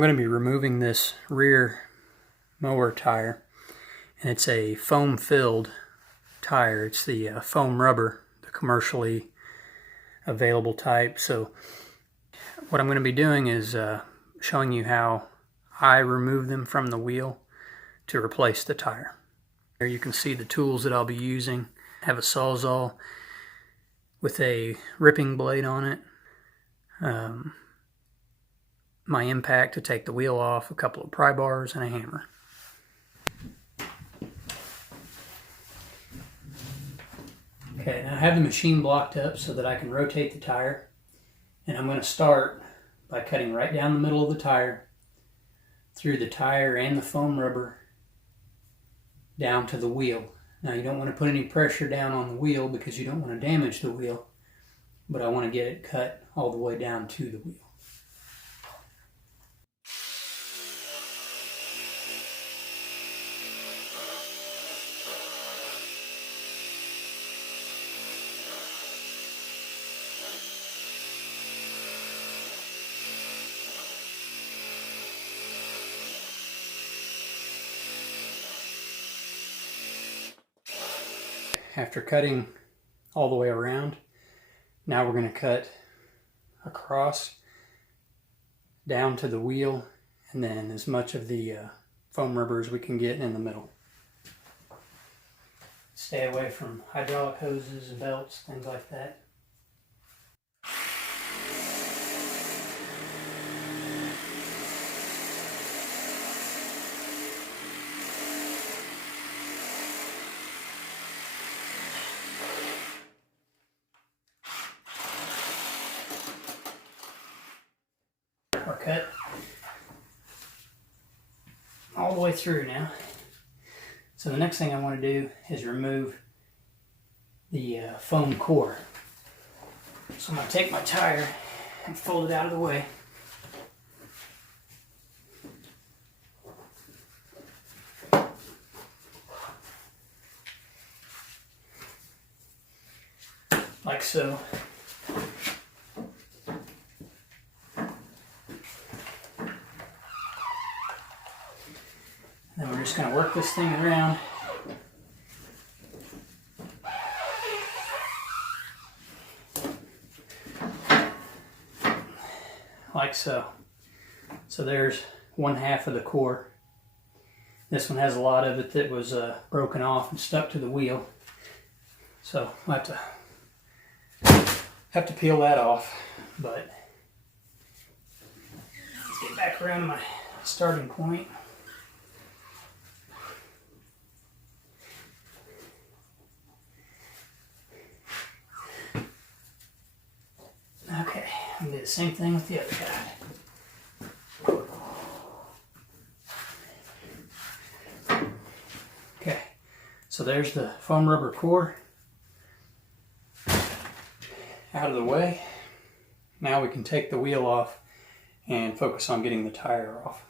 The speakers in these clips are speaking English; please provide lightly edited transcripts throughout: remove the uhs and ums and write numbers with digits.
going to be removing this rear mower tire, and it's a foam filled tire. It's the foam rubber, the commercially available type. So what I'm going to be doing is showing you how I remove them from the wheel to replace the tire. There you can see the tools that I'll be using. I have a Sawzall with a ripping blade on it, my impact to take the wheel off, a couple of pry bars, and a hammer. Okay, now I have the machine blocked up so that I can rotate the tire, and I'm going to start by cutting right down the middle of the tire, through the tire and the foam rubber, down to the wheel. Now you don't want to put any pressure down on the wheel because you don't want to damage the wheel, but I want to get it cut all the way down to the wheel. After cutting all the way around, now we're going to cut across down to the wheel, and then as much of the foam rubber as we can get in the middle. Stay away from hydraulic hoses, belts, things like that. Our cut all the way through now. So the next thing I want to do is remove the foam core. So I'm going to take my tire and fold it out of the way. Like so. Then we're just going to work this thing around. Like so. So there's one half of the core. This one has a lot of it that was broken off and stuck to the wheel. So I have to peel that off. But let's get back around to my starting point. Okay, I'm going to do the same thing with the other guy. Okay, so there's the foam rubber core out of the way. Now we can take the wheel off and focus on getting the tire off.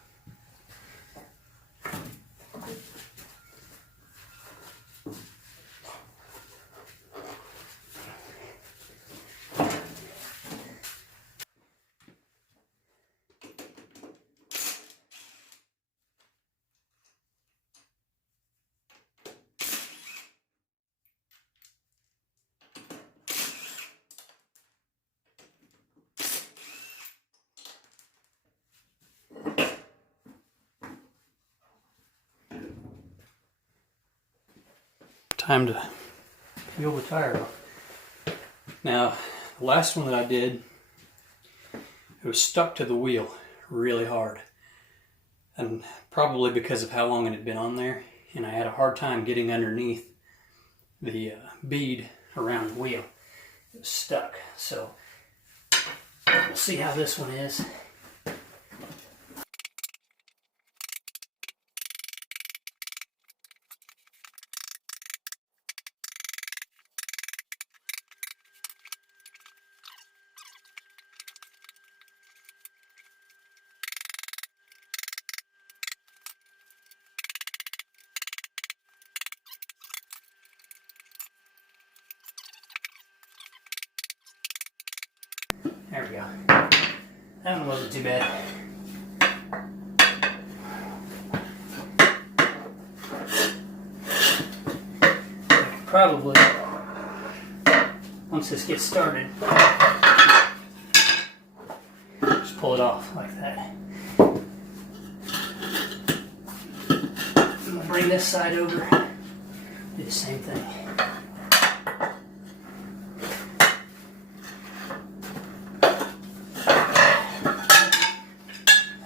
Time to peel the tire off. Now, the last one that I did, it was stuck to the wheel really hard. And probably because of how long it had been on there, and I had a hard time getting underneath the bead around the wheel. It was stuck. So, we'll see how this one is. There we go. That one wasn't too bad. probably, once this gets started, just pull it off like that. I'm gonna bring this side over, do the same thing.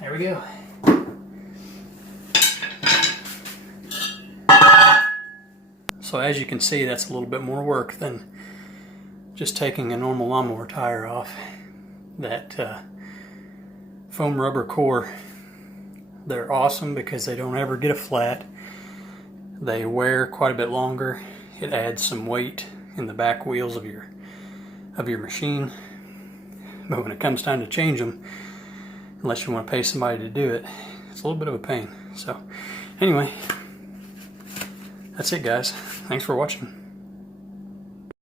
There we go. So as you can see, that's a little bit more work than just taking a normal lawnmower tire off. That foam rubber core, they're awesome because they don't ever get a flat. They wear quite a bit longer. It adds some weight in the back wheels of your machine. But when it comes time to change them, unless you want to pay somebody to do it, it's a little bit of a pain. So anyway, that's it guys. Thanks for watching.